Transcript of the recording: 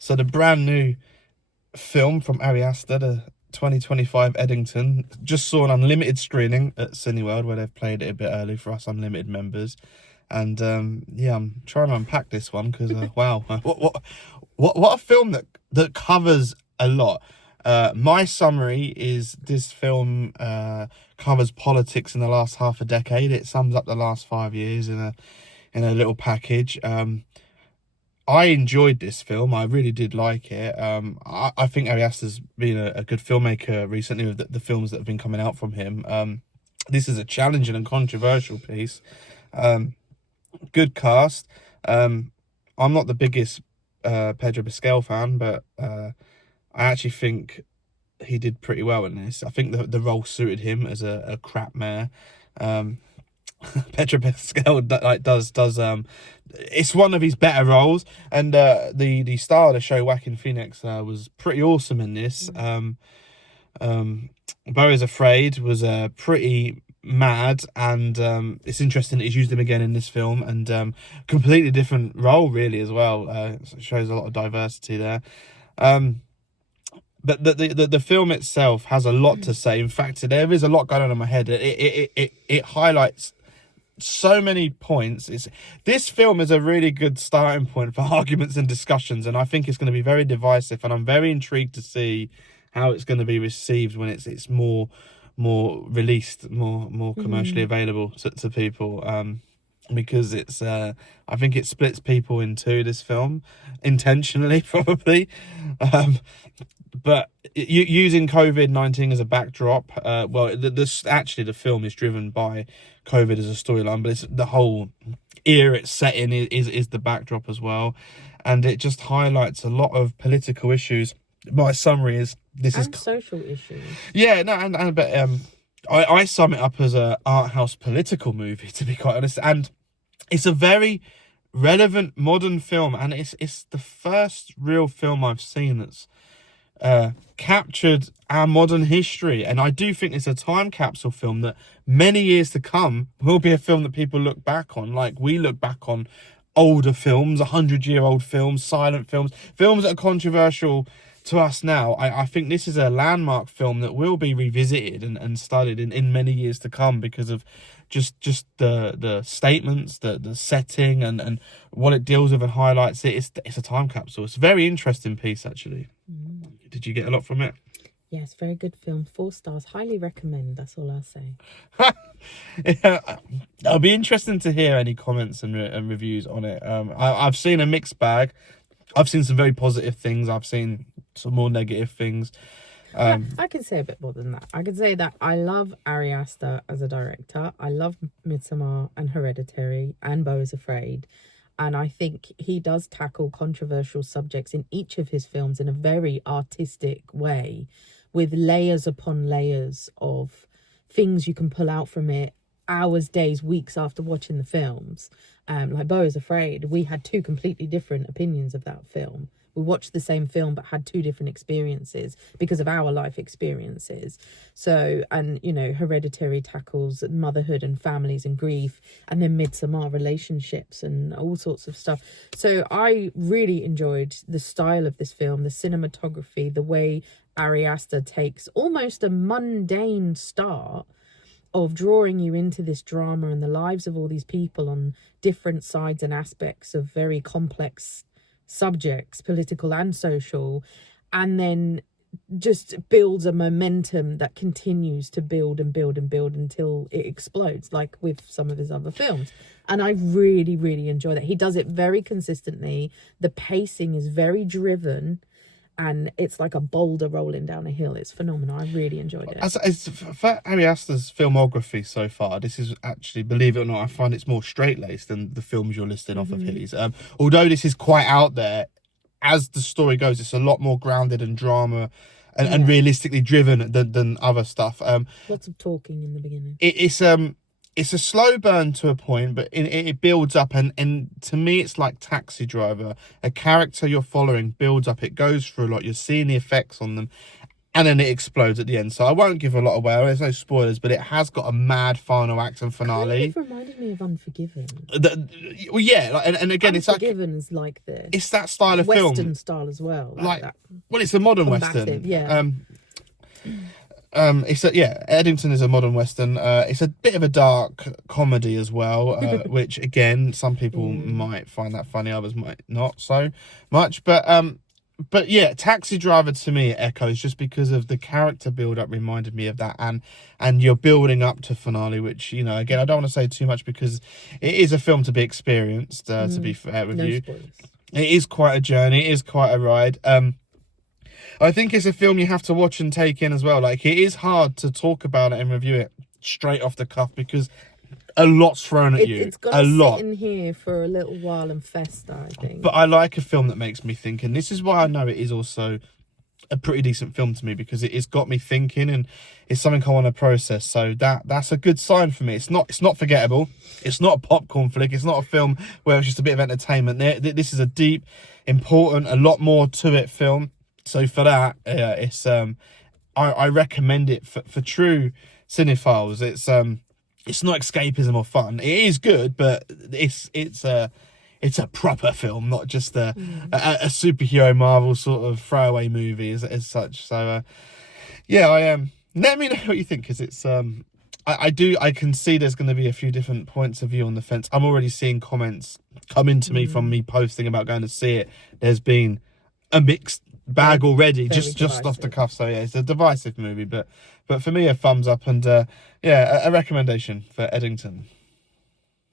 So the brand new film from Ari Aster, the 2025 Eddington, just saw an unlimited screening at Cineworld where they've played it a bit early for us unlimited members. And yeah, I'm trying to unpack this one because wow, what a film that covers a lot. My summary is this film covers politics in the last half a decade. It sums up the last 5 years in a little package. I enjoyed this film. I really did like it. I think Ari Aster's been a good filmmaker recently with the films that have been coming out from him. This is a challenging and controversial piece. Good cast. I'm not the biggest Pedro Pascal fan, but I actually think he did pretty well in this. I think the role suited him as a crap mayor. Pedro Pascal does it's one of his better roles, and the star of the show, Joaquin Phoenix, was pretty awesome in this. Beau is Afraid was pretty mad, and it's interesting that he's used him again in this film, and completely different role really as well. So it shows a lot of diversity there. But the film itself has a lot to say. In fact, there is a lot going on in my head. It highlights so many points. This film is a really good starting point for arguments and discussions, and I think it's going to be very divisive, and I'm very intrigued to see how it's going to be received when it's more released, more commercially available to people, because it's I think it splits people in two, this film, intentionally probably. But using COVID-19 as a backdrop, actually the film is driven by COVID as a storyline, but it's the whole era it's set in is the backdrop as well, and it just highlights a lot of political issues. My summary is social issues. Yeah, no, but I sum it up as a art house political movie, to be quite honest, and it's a very relevant modern film, and it's the first real film I've seen that's captured our modern history, and I do think it's a time capsule film that many years to come will be a film that people look back on, like we look back on older films, 100-year-old films, silent films that are controversial to us now. I think this is a landmark film that will be revisited and studied in many years to come because of just the statements, the setting, and what it deals with and highlights. It's a time capsule. It's a very interesting piece, actually. Did you get a lot from it? Yes, very good film. 4 stars. Highly recommend. That's all I'll say. Yeah, it'll be interesting to hear any comments and reviews on it. I've seen a mixed bag. I've seen some very positive things. I've seen some more negative things. I can say a bit more than that. I can say that I love Ari Aster as a director. I love Midsommar and Hereditary and Beau is Afraid. And I think he does tackle controversial subjects in each of his films in a very artistic way, with layers upon layers of things you can pull out from it hours, days, weeks after watching the films. Like Beau is Afraid, we had 2 completely different opinions of that film. We watched the same film but had 2 different experiences because of our life experiences. So, and Hereditary tackles motherhood and families and grief, and then Midsommar relationships and all sorts of stuff. So I really enjoyed the style of this film, the cinematography, the way Ari Aster takes almost a mundane start of drawing you into this drama and the lives of all these people on different sides and aspects of very complex subjects, political and social, and then just builds a momentum that continues to build and build and build until it explodes, like with some of his other films. And I really, really enjoy that. He does it very consistently. The pacing is very driven, and it's like a boulder rolling down a hill. It's phenomenal. I really enjoyed it. As for Ari Aster's filmography so far, this is actually, believe it or not, I find it's more straight-laced than the films you're listing off of his. Although this is quite out there, as the story goes, it's a lot more grounded and drama and realistically driven than other stuff. Lots of talking in the beginning. It's a slow burn to a point, but it builds up, and to me it's like Taxi Driver. A character you're following builds up, it goes through a lot, you're seeing the effects on them, and then it explodes at the end. So I won't give a lot away, there's no spoilers, but it has got a mad final act and finale. Kind of reminded me of Unforgiven. Well, yeah, like, and again, Unforgiven is like this. it's that style of Western film, style as well. like That. well, it's a modern Combative, western. yeah. Eddington is a modern western. It's a bit of a dark comedy as well, which again, some people might find that funny, others might not so much. But yeah, Taxi Driver to me echoes just because of the character build up reminded me of that, and you're building up to finale, which, you know, again, I don't want to say too much because it is a film to be experienced. To be fair with you, spoilers. it is quite a journey, it is quite a ride. I think it's a film you have to watch and take in as well. Like, it is hard to talk about it and review it straight off the cuff because a lot's thrown at you. It's got to sit in here for a little while and fester, I think. But I like a film that makes me think, and this is why I know it is also a pretty decent film to me, because it's got me thinking and it's something I want to process. So that's a good sign for me. It's not forgettable. It's not a popcorn flick. It's not a film where it's just a bit of entertainment. This is a deep, important, a lot more to it film. So for that, it's I recommend it for true cinephiles. It's not escapism or fun. It is good, but it's a proper film, not just a superhero Marvel sort of throwaway movie as such. So yeah, let me know what you think, because it's I can see there's going to be a few different points of view on the fence. I'm already seeing comments coming to me from me posting about going to see it. There's been a mixed bag already, just off the cuff. So yeah, it's a divisive movie, but for me, a thumbs up, and a recommendation for Eddington.